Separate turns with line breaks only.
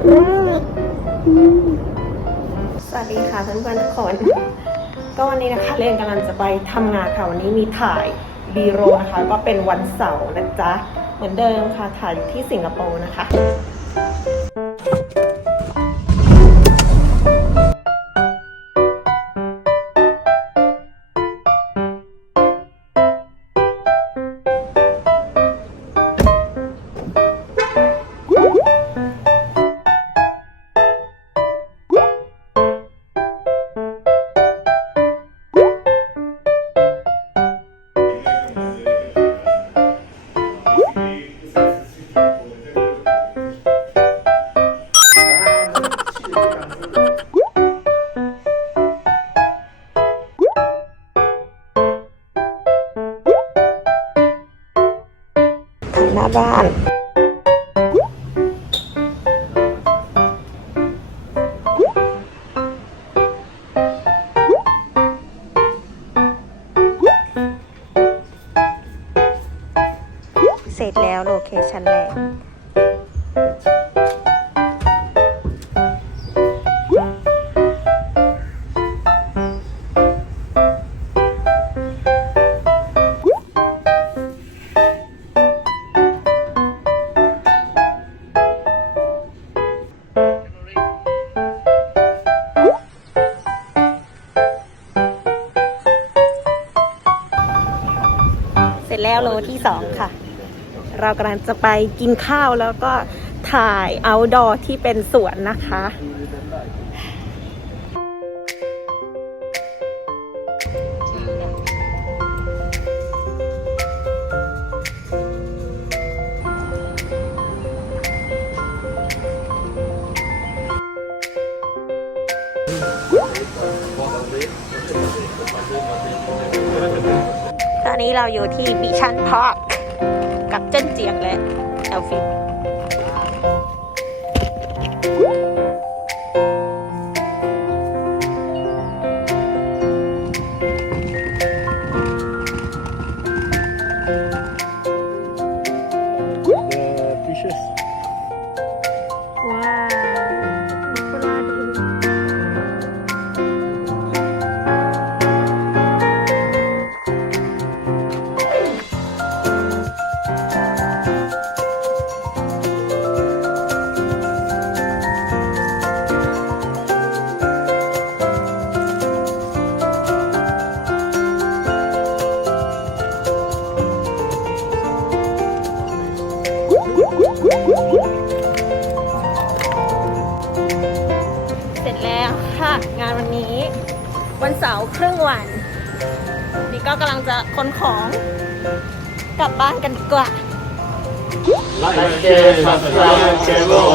สวัสดีค่ะเพื่อนๆทุกคน ก็วันนี้นะคะเรนกำลังจะไปทำงานค่ะ วันนี้มีถ่ายบีโรนะคะ ก็เป็นวันเสาร์นะจ๊ะ เหมือนเดิมค่ะถ่ายอยู่ที่สิงคโปร์นะคะ ถ่ายหน้าบ้านเสร็จแล้วโลเคชันแรก สร็จแล้วโลที่สองค่ะ เรากำลังจะไปกินข้าวแล้วก็ถ่าย outdoor ที่เป็นสวนนะคะ อนนี้เราอยู่ที่บิชันพาร์คกับเจิ้นเจียงและเอลฟิน เสร็จแล้วค่ะงานวันนี้ วันเสาร์ครึ่งวันนี่ก็กำลังจะขนของกลับบ้านกันดีกว่า
Like, a fast travel,